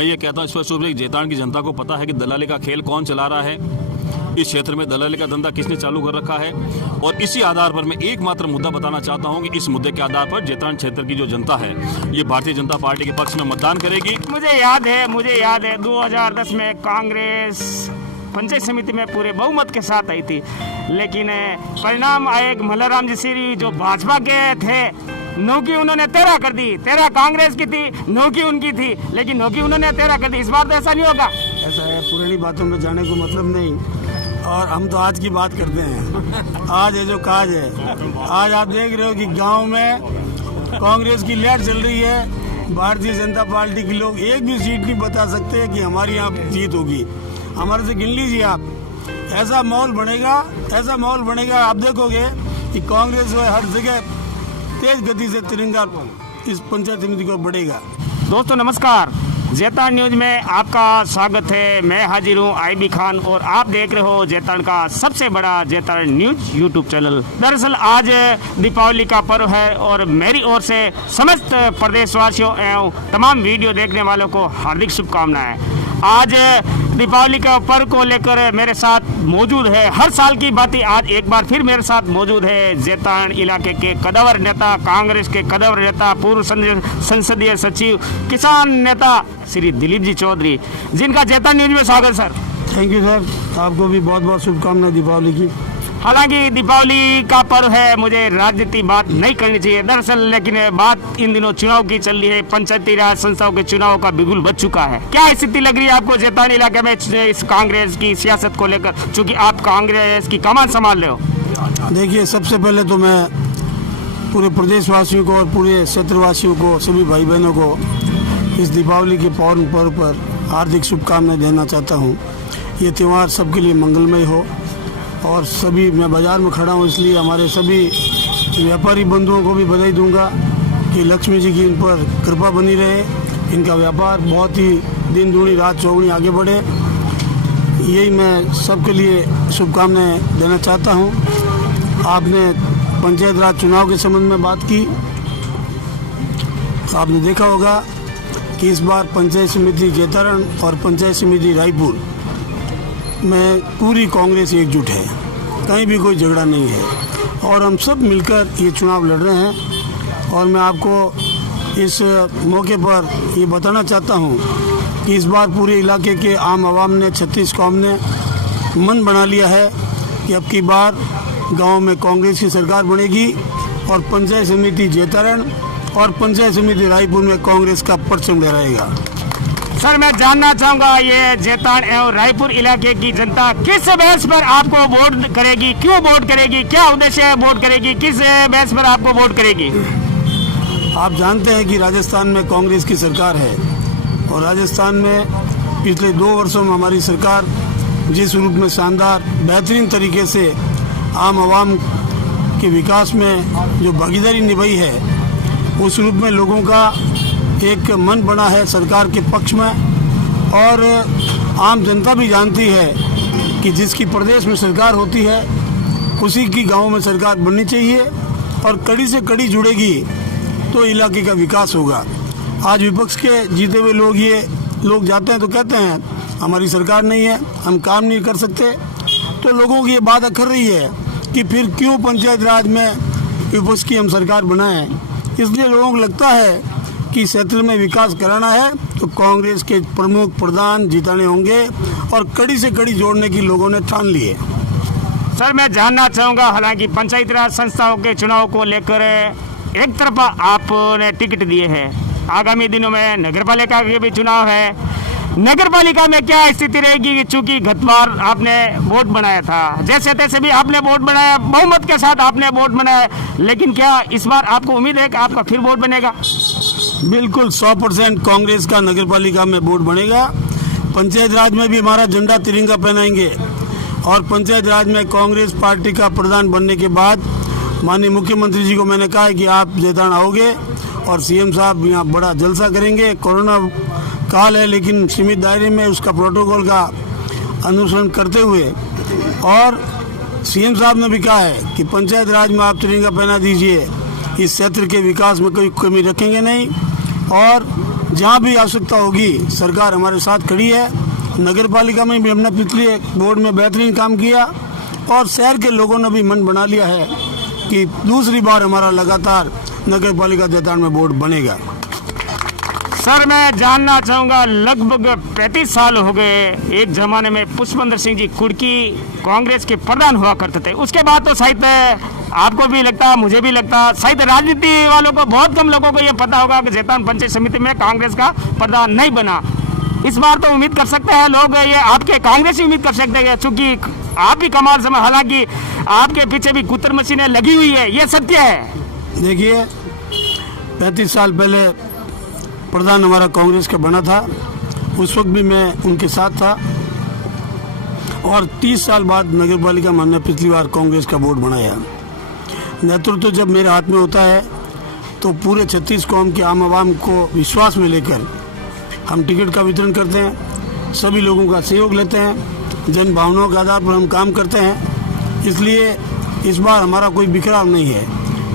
मैं ये कहता हूँ स्पष्ट रूप से जेतान की जनता को पता है कि दलाली का खेल कौन चला रहा है, इस क्षेत्र में दलाली का धंधा किसने चालू कर रखा है। और इसी आधार पर मैं एकमात्र मुद्दा बताना चाहता हूं कि इस मुद्दे के आधार पर जेतान क्षेत्र की जो जनता है ये भारतीय जनता पार्टी के पक्ष में मतदान करेगी। मुझे याद है 2010 में कांग्रेस पंचायत समिति में पूरे बहुमत के साथ आई थी, लेकिन परिणाम आए मल्लाराम जी श्री जो भाजपा के थे, नौकी उन्होंने 13 कर दी। 13 कांग्रेस की थी, नौकी उनकी थी, लेकिन नौकी उन्होंने 13 कर दी। इस बार तो ऐसा नहीं होगा। ऐसा है, पुरानी बातों में जाने को मतलब नहीं, और हम तो आज की बात करते हैं। आज है जो काज है। आज आप देख रहे हो कि गांव में कांग्रेस की लहर चल रही है। भारतीय जनता पार्टी के लोग एक भी सीट नहीं बता सकते कि हमारी यहाँ जीत होगी। हमारे से गिन लीजिए आप। ऐसा माहौल बनेगा, आप देखोगे कि कांग्रेस हर जगह तेज गति से तिरंगा इस पंचायत समिति को बढ़ेगा। दोस्तों नमस्कार, जेतान न्यूज में आपका स्वागत है। मैं हाजिर हूँ आईबी खान और आप देख रहे हो जेतान का सबसे बड़ा जेतान न्यूज यूट्यूब चैनल। दरअसल आज दीपावली का पर्व है और मेरी ओर से समस्त प्रदेशवासियों एवं तमाम वीडियो देखने वालों को हार्दिक शुभकामनाएं। आज दीपावली का पर्व को लेकर मेरे साथ मौजूद है, हर साल की बात आज एक बार फिर मेरे साथ मौजूद है जेतान इलाके के कद्दावर नेता, कांग्रेस के कद्दावर नेता, पूर्व संसदीय सचिव, किसान नेता श्री दिलीप जी चौधरी, जिनका जेतान न्यूज में स्वागत सर। थैंक यू सर, आपको भी बहुत बहुत शुभकामनाएं दीपावली की। हालांकि दीपावली का पर्व है, मुझे राजनीति बात नहीं करनी चाहिए दरअसल, लेकिन बात इन दिनों चुनाव की चल रही है। पंचायती राज संस्थाओं के चुनाव का बिगुल बज चुका है। क्या स्थिति लग रही है आपको जेतान इलाके में इस कांग्रेस की सियासत को लेकर, चूंकि आप कांग्रेस की कमान संभाल रहे हो? देखिए, सबसे पहले तो मैं पूरे प्रदेशवासियों को और पूरे क्षेत्रवासियों को, सभी भाई बहनों को इस दीपावली के पावन पर्व पर हार्दिक शुभकामनाएं देना चाहता हूँ। ये त्यौहार सबके लिए मंगलमय हो। और सभी, मैं बाज़ार में खड़ा हूँ इसलिए हमारे सभी व्यापारी बंधुओं को भी बधाई दूंगा कि लक्ष्मी जी की इन पर कृपा बनी रहे, इनका व्यापार बहुत ही दिन दूनी रात चौगुनी आगे बढ़े। यही मैं सबके लिए शुभकामनाएं देना चाहता हूँ। आपने पंचायत राज चुनाव के संबंध में बात की। आपने देखा होगा कि इस बार पंचायत समिति जेतारण और पंचायत समिति रायपुर में पूरी कांग्रेस एकजुट है, कहीं भी कोई झगड़ा नहीं है और हम सब मिलकर ये चुनाव लड़ रहे हैं। और मैं आपको इस मौके पर ये बताना चाहता हूँ कि इस बार पूरे इलाके के आम आवाम ने, 36 कौम ने मन बना लिया है कि अब की बार गांव में कांग्रेस की सरकार बनेगी और पंचायत समिति जेतारण और पंचायत समिति रायपुर में कांग्रेस का परचम लहराएगा। सर, मैं जानना चाहूंगा ये जेतान एवं रायपुर इलाके की जनता किस बेस पर आपको वोट करेगी, क्यों वोट करेगी, क्या उद्देश्य है वोट करेगी, किस बेस पर आपको वोट करेगी? आप जानते हैं कि राजस्थान में कांग्रेस की सरकार है और राजस्थान में पिछले 2 वर्षों में हमारी सरकार जिस रूप में शानदार बेहतरीन तरीके से आम आवाम के विकास में जो भागीदारी निभाई है, उस रूप में लोगों का एक मन बना है सरकार के पक्ष में। और आम जनता भी जानती है कि जिसकी प्रदेश में सरकार होती है उसी की गांव में सरकार बननी चाहिए और कड़ी से कड़ी जुड़ेगी तो इलाके का विकास होगा। आज विपक्ष के जीते हुए लोग जाते हैं तो कहते हैं हमारी सरकार नहीं है, हम काम नहीं कर सकते। तो लोगों की ये बात अखर रही है कि फिर क्यों पंचायत राज में विपक्ष की हम सरकार बनाएं। इसलिए लोगों को लगता है कि क्षेत्र में विकास कराना है तो कांग्रेस के प्रमुख प्रधान जिताने होंगे और कड़ी से कड़ी जोड़ने की लोगों ने ठान ली है। सर, मैं जानना चाहूँगा, हालांकि पंचायती राज संस्थाओं के चुनाव को लेकर एक तरफा आपने टिकट दिए हैं, आगामी दिनों में नगरपालिका के भी चुनाव है। नगरपालिका में क्या स्थिति रहेगी, चूंकि गत बार आपने वोट बनाया था, जैसे तैसे भी आपने वोट बनाया, बहुमत के साथ आपने वोट बनाया, लेकिन क्या इस बार आपको उम्मीद है कि आपका फिर वोट बनेगा? बिल्कुल 100% कांग्रेस का नगरपालिका में वोट बनेगा। पंचायत राज में भी हमारा झंडा तिरंगा पहनाएंगे और पंचायत राज में कांग्रेस पार्टी का प्रधान बनने के बाद माननीय मुख्यमंत्री जी को मैंने कहा है कि आप जेतान आओगे और सीएम साहब यहाँ बड़ा जलसा करेंगे। कोरोना काल है लेकिन सीमित दायरे में उसका प्रोटोकॉल का अनुसरण करते हुए, और सीएम साहब ने भी कहा है कि पंचायत राज में आप तिरंगा पहना दीजिए, इस क्षेत्र के विकास में कोई कमी रखेंगे नहीं। और जहाँ भी आवश्यकता होगी सरकार हमारे साथ खड़ी है। नगर पालिका में भी हमने पिछले बोर्ड में बेहतरीन काम किया और शहर के लोगों ने भी मन बना लिया है कि दूसरी बार हमारा लगातार नगर पालिका जैतान में बोर्ड बनेगा। सर मैं जानना चाहूँगा, लगभग 35 साल हो गए, एक जमाने में पुष्पेंद्र सिंह जी कुर्की कांग्रेस के प्रधान हुआ करते थे। उसके बाद तो शायद आपको भी लगता, मुझे भी लगता, शायद राजनीति वालों को, बहुत कम लोगों को ये पता होगा कि जैतान पंचायत समिति में कांग्रेस का प्रधान नहीं बना। इस बार तो उम्मीद कर सकते हैं लोग, ये आपके कांग्रेस ही उम्मीद कर सकते हैं, चूंकि आप भी कमाल समय, हालांकि आपके पीछे भी कुतर मशीनें लगी हुई है, ये सत्य है। देखिए 35 साल पहले प्रधान हमारा कांग्रेस का बना था, उस वक्त भी मैं उनके साथ था और 30 साल बाद नगर पालिका में हमने पिछली बार कांग्रेस का बोर्ड बनाया। नेतृत्व जब मेरे हाथ में होता है तो पूरे 36 कौम के आम आवाम को विश्वास में लेकर हम टिकट का वितरण करते हैं, सभी लोगों का सहयोग लेते हैं, जन भावनाओं के आधार पर हम काम करते हैं। इसलिए इस बार हमारा कोई बिखराव नहीं है,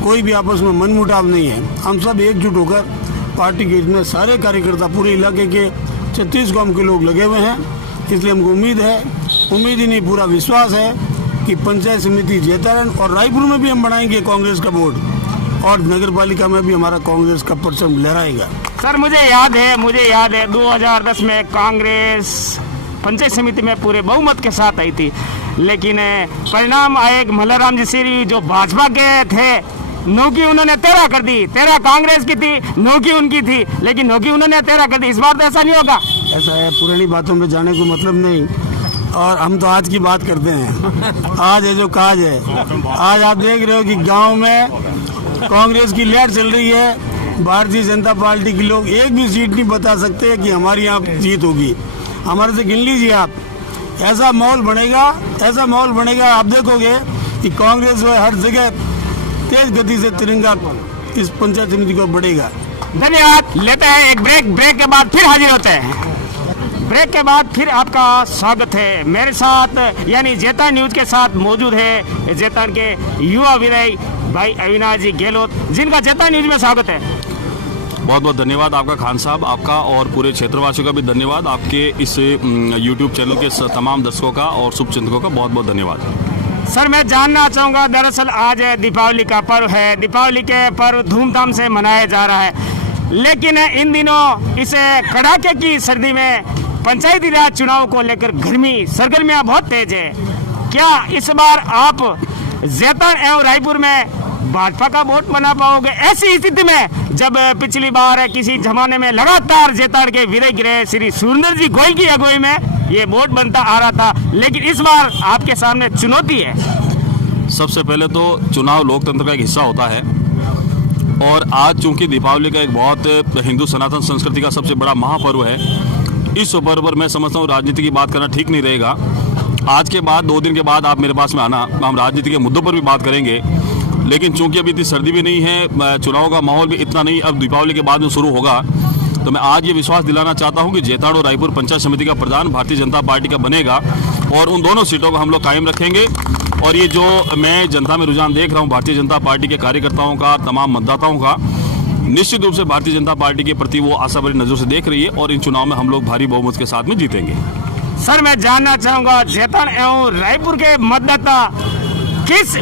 कोई भी आपस में मनमुटाव नहीं है। हम सब एकजुट होकर पार्टी के इसमें सारे कार्यकर्ता पूरे इलाके के 36 गांव के लोग लगे हुए हैं। इसलिए हमको उम्मीद है, उम्मीद ही नहीं पूरा विश्वास है कि पंचायत समिति जैतारण और रायपुर में भी हम बनाएंगे कांग्रेस का बोर्ड और नगर पालिका में भी हमारा कांग्रेस का परचम लहराएगा। सर मुझे याद है 2010 में कांग्रेस पंचायत समिति में पूरे बहुमत के साथ आई थी, लेकिन परिणाम आए मल्लाराम जी श्री जो भाजपा के थे, नौकी उन्होंने 13 कर दी। 13 कांग्रेस की थी, नौकी उनकी थी, लेकिन नौकी उन्होंने 13 कर दी। इस बार तो ऐसा नहीं होगा। ऐसा है, पुरानी बातों में जाने को मतलब नहीं, और हम तो आज की बात करते हैं। आज है जो काज है। आज आप देख रहे हो कि गांव में कांग्रेस की लहर चल रही है। भारतीय जनता पार्टी के लोग एक भी सीट नहीं बता सकते कि हमारी यहाँ जीत होगी। हमारे से गिन लीजिए आप, ऐसा माहौल बनेगा। आप देखोगे कि कांग्रेस हर जगह तेज गति से तिरंगा इस पंचायत समिति को बढ़ेगा। धन्यवाद। लेते हैं एक ब्रेक के बाद फिर हाजिर होते हैं। ब्रेक के बाद फिर आपका स्वागत है। मेरे साथ यानी जैतान न्यूज के साथ मौजूद है जैतान के युवा विधायक भाई अविनाश जी गहलोत, जिनका जैतान न्यूज में स्वागत है। बहुत बहुत धन्यवाद आपका खान साहब, आपका और पूरे क्षेत्रवासियों का भी धन्यवाद। आपके इस यूट्यूब चैनल के तमाम दर्शकों का और शुभचिंतकों का बहुत बहुत धन्यवाद। सर मैं जानना चाहूँगा, दरअसल आज दीपावली का पर्व है, दीपावली के पर्व धूमधाम से मनाया जा रहा है, लेकिन इन दिनों इस कड़ाके की सर्दी में पंचायती राज चुनाव को लेकर सरगर्मियाँ बहुत तेज है। क्या इस बार आप जैतान एवं रायपुर में भाजपा का वोट बना पाओगे? ऐसी स्थिति में जब पिछली बार किसी जमाने में लगातार जैतान के विधायक रहे श्री सुरेंद्र जी गोयल की अगुवाई में ये वोट बनता आ रहा था, लेकिन इस बार आपके सामने चुनौती है। सबसे पहले तो चुनाव लोकतंत्र का एक हिस्सा होता है और आज चूंकि दीपावली का एक बहुत हिंदू सनातन संस्कृति का सबसे बड़ा महापर्व है, इस पर्व पर मैं समझता हूँ राजनीति की बात करना ठीक नहीं रहेगा। आज के बाद 2 दिन के बाद आप मेरे पास में आना, हम राजनीति के मुद्दों पर भी बात करेंगे, लेकिन चूंकि अभी इतनी सर्दी भी नहीं है, चुनाव का माहौल भी इतना नहीं अब दीपावली के बाद में शुरू होगा, तो मैं आज ये विश्वास दिलाना चाहता हूं कि जैतान और रायपुर पंचायत समिति का प्रधान भारतीय जनता पार्टी का बनेगा और उन दोनों सीटों को हम लोग कायम रखेंगे। और ये जो मैं जनता में रुझान देख रहा हूं भारतीय जनता पार्टी के कार्यकर्ताओं का, तमाम मतदाताओं का, निश्चित रूप से भारतीय जनता पार्टी के प्रति वो आशा भरी नजरों से देख रही है और इन चुनाव में हम लोग भारी बहुमत के साथ में जीतेंगे। सर मैं जानना चाहूँगा, जैतान एवं रायपुर के मतदाता किस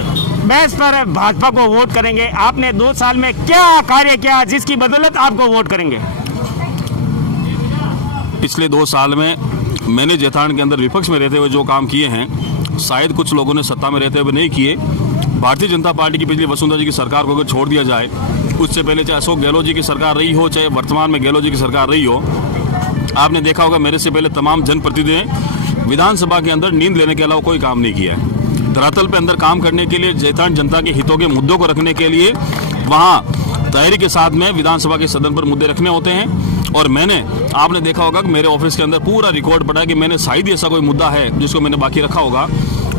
बेस पर भाजपा को वोट करेंगे? आपने 2 साल में क्या कार्य किया जिसकी बदौलत आपको वोट करेंगे? पिछले 2 साल में मैंने जैतान के अंदर विपक्ष में रहते हुए जो काम किए हैं, शायद कुछ लोगों ने सत्ता में रहते हुए नहीं किए। भारतीय जनता पार्टी की पिछली वसुंधरा जी की सरकार को अगर छोड़ दिया जाए, उससे पहले चाहे अशोक गहलोत जी की सरकार रही हो, चाहे वर्तमान में गहलोत जी की सरकार रही हो, आपने देखा होगा मेरे से पहले तमाम जनप्रतिनिधि ने विधानसभा के अंदर नींद लेने के अलावा कोई काम नहीं किया है। धरातल पे अंदर काम करने के लिए, जैतान जनता के हितों के मुद्दों को रखने के लिए वहाँ तैयारी के साथ में विधानसभा के सदन पर मुद्दे रखने होते हैं। और आपने देखा होगा कि मेरे ऑफिस के अंदर पूरा रिकॉर्ड पड़ा है कि मैंने शायद ऐसा कोई मुद्दा है जिसको मैंने बाकी रखा होगा,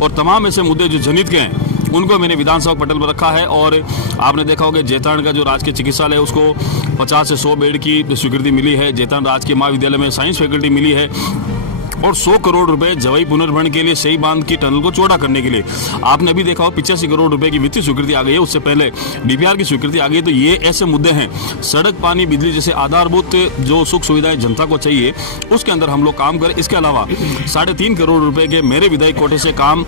और तमाम ऐसे मुद्दे जो जनहित के हैं उनको मैंने विधानसभा पटल पर रखा है। और आपने देखा होगा जैतान का जो राजकीय चिकित्सालय है उसको 50 से 100 बेड की स्वीकृति मिली है। जैतान राजकीय महाविद्यालय में साइंस फैकल्टी मिली है और 100 करोड़ रुपए जवाई पुनर्भरण के लिए सही बांध की टनल को चौड़ा करने के लिए। आपने अभी देखा हो 85 करोड़ रुपए की वित्तीय स्वीकृति आ गई है, उससे पहले डीपीआर की स्वीकृति आ गई है। तो ये ऐसे मुद्दे हैं, सड़क, पानी, बिजली जैसे आधारभूत जो सुख सुविधाएं जनता को चाहिए उसके अंदर हम लोग काम करें। इसके अलावा 3.5 करोड़ रुपए के मेरे विधायक कोटे से काम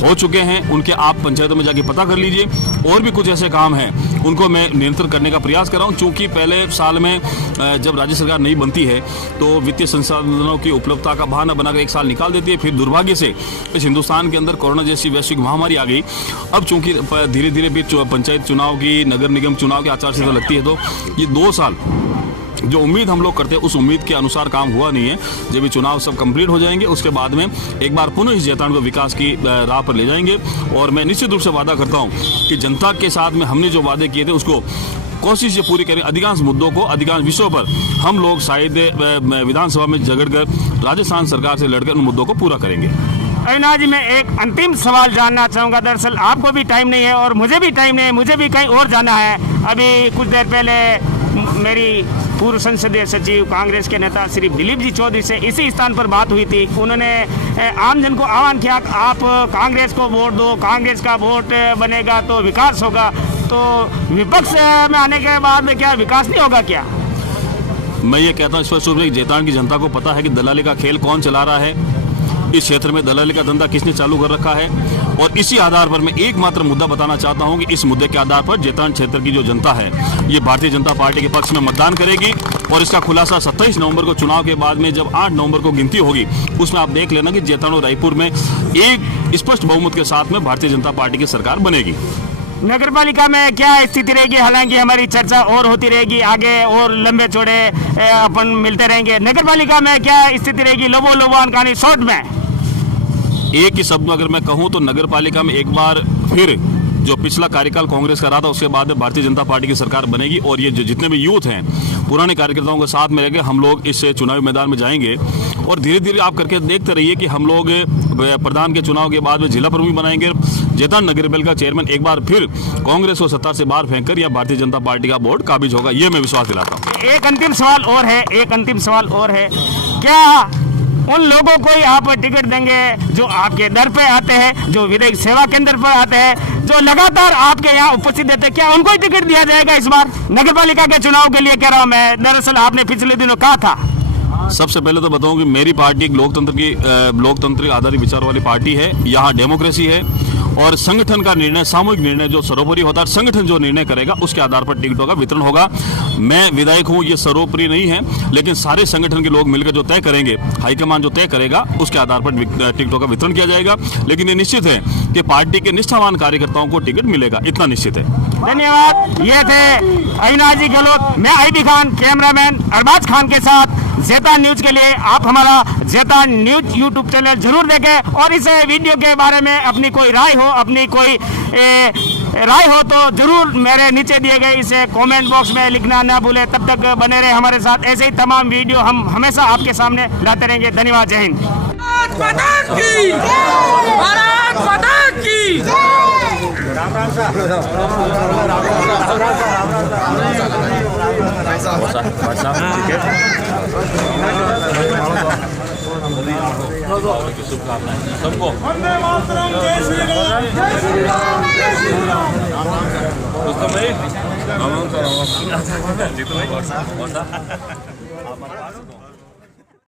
हो चुके हैं, उनके आप पंचायतों में जाके पता कर लीजिए। और भी कुछ ऐसे काम हैं उनको मैं नियंत्रण करने का प्रयास कर रहा हूं। चूंकि पहले साल में जब राज्य सरकार नहीं बनती है तो वित्तीय संसाधनों की उपलब्धता का बहाना बनाकर एक साल निकाल देती है, फिर दुर्भाग्य से इस हिंदुस्तान के अंदर कोरोना जैसी वैश्विक महामारी आ गई। अब चूंकि धीरे धीरे भी पंचायत चुनाव की, नगर निगम चुनाव की आचार संहिता लगती है, तो ये 2 साल जो उम्मीद हम लोग करते हैं उस उम्मीद के अनुसार काम हुआ नहीं है। जब ये चुनाव सब कंप्लीट हो जाएंगे उसके बाद में एक बार पुनः इस जैतान को विकास की राह पर ले जाएंगे। और मैं निश्चित रूप से वादा करता हूं कि जनता के साथ में हमने जो वादे किए थे उसको कोशिश से पूरी करें। अधिकांश मुद्दों को, अधिकांश विषयों पर हम लोग शायद विधानसभा में झगड़कर राजस्थान सरकार से लड़कर उन मुद्दों को पूरा करेंगे। अविनाश जी, मैं एक अंतिम सवाल जानना चाहूँगा। दरअसल आपको भी टाइम नहीं है और मुझे भी टाइम नहीं है, मुझे भी कहीं और जाना है। अभी कुछ देर पहले मेरी पूर्व संसदीय सचिव कांग्रेस के नेता श्री दिलीप जी चौधरी से इसी स्थान पर बात हुई थी। उन्होंने आमजन को आह्वान किया कि आप कांग्रेस को वोट दो, कांग्रेस का वोट बनेगा तो विकास होगा। तो विपक्ष में आने के बाद में क्या विकास नहीं होगा क्या? मैं ये कहता हूँ स्पष्ट रूप से जैतान की जनता को पता है कि दलाली का खेल कौन चला रहा है, इस क्षेत्र में दलाली का धंधा किसने चालू कर रखा है। और इसी आधार पर मैं एकमात्र मुद्दा बताना चाहता हूं कि इस मुद्दे के आधार पर जैतान क्षेत्र की जो जनता है ये भारतीय जनता पार्टी के पक्ष में मतदान करेगी। और इसका खुलासा 27 नवंबर को चुनाव के बाद में जब 8 नवंबर को गिनती होगी उसमें आप देख लेना कि जैतान और रायपुर में एक स्पष्ट बहुमत के साथ में भारतीय जनता पार्टी की सरकार बनेगी। नगर पालिका में क्या स्थिति रहेगी? हालांकि हमारी चर्चा और होती रहेगी आगे, और लंबे चौड़े अपन मिलते रहेंगे। नगर पालिका में क्या स्थिति रहेगी? लोबो लोबान कहानी शॉर्ट में एक ही शब्द में अगर मैं कहूं तो नगर पालिका में एक बार फिर जो पिछला कार्यकाल कांग्रेस का रहा था उसके बाद में भारतीय जनता पार्टी की सरकार बनेगी। और ये जितने भी यूथ हैं पुराने कार्यकर्ताओं के साथ में रहकर हम लोग इस चुनावी मैदान में जाएंगे। और धीरे धीरे आप करके देखते रहिए कि हम लोग प्रधान के चुनाव के बाद में जिला प्रमुख बनाएंगे। जैतान नगर पालिका चेयरमैन एक बार फिर कांग्रेस को सत्ता से बाहर फेंक कर या भारतीय जनता पार्टी का बोर्ड काबिज होगा, ये मैं विश्वास दिलाता हूँ। एक अंतिम सवाल और है, क्या उन लोगों को ही आप टिकट देंगे जो आपके दर पे आते हैं, जो विधायक सेवा केंद्र पर आते हैं, जो लगातार आपके यहाँ उपस्थित रहते हैं, क्या उनको ही टिकट दिया जाएगा इस बार नगर पालिका के चुनाव के लिए? कह रहा हूँ मैं, दरअसल आपने पिछले दिनों कहा था। सबसे पहले तो बताऊं कि मेरी पार्टी एक लोकतंत्र आधारित विचार वाली पार्टी है। यहाँ डेमोक्रेसी है और संगठन का निर्णय, सामूहिक निर्णय जो सर्वोपरि होता है, संगठन जो निर्णय करेगा उसके आधार पर टिकटों का वितरण होगा। मैं विधायक हूं, ये सर्वोपरि नहीं है, लेकिन सारे संगठन के लोग मिलकर जो तय करेंगे, हाईकमान जो तय करेगा उसके आधार पर टिकटों का वितरण किया जाएगा। लेकिन ये निश्चित है कि पार्टी के निष्ठावान कार्यकर्ताओं को टिकट मिलेगा, इतना निश्चित है। धन्यवाद। ये थे अविनाश जी गहलोत, मैं आईबी खान, कैमरामैन अरबाज खान के साथ जैतान न्यूज के लिए। आप हमारा जैतान न्यूज यूट्यूब चैनल जरूर देखें और इस वीडियो के बारे में अपनी कोई राय हो, अपनी कोई राय हो तो जरूर मेरे नीचे दिए गए इस कमेंट बॉक्स में लिखना ना भूले। तब तक बने रहे हमारे साथ, ऐसे ही तमाम वीडियो हम हमेशा आपके सामने लाते रहेंगे। धन्यवाद। जय हिंद। सबको वंदे मातरम, जय श्री राम, जय श्री राम, जय श्री राम। जितना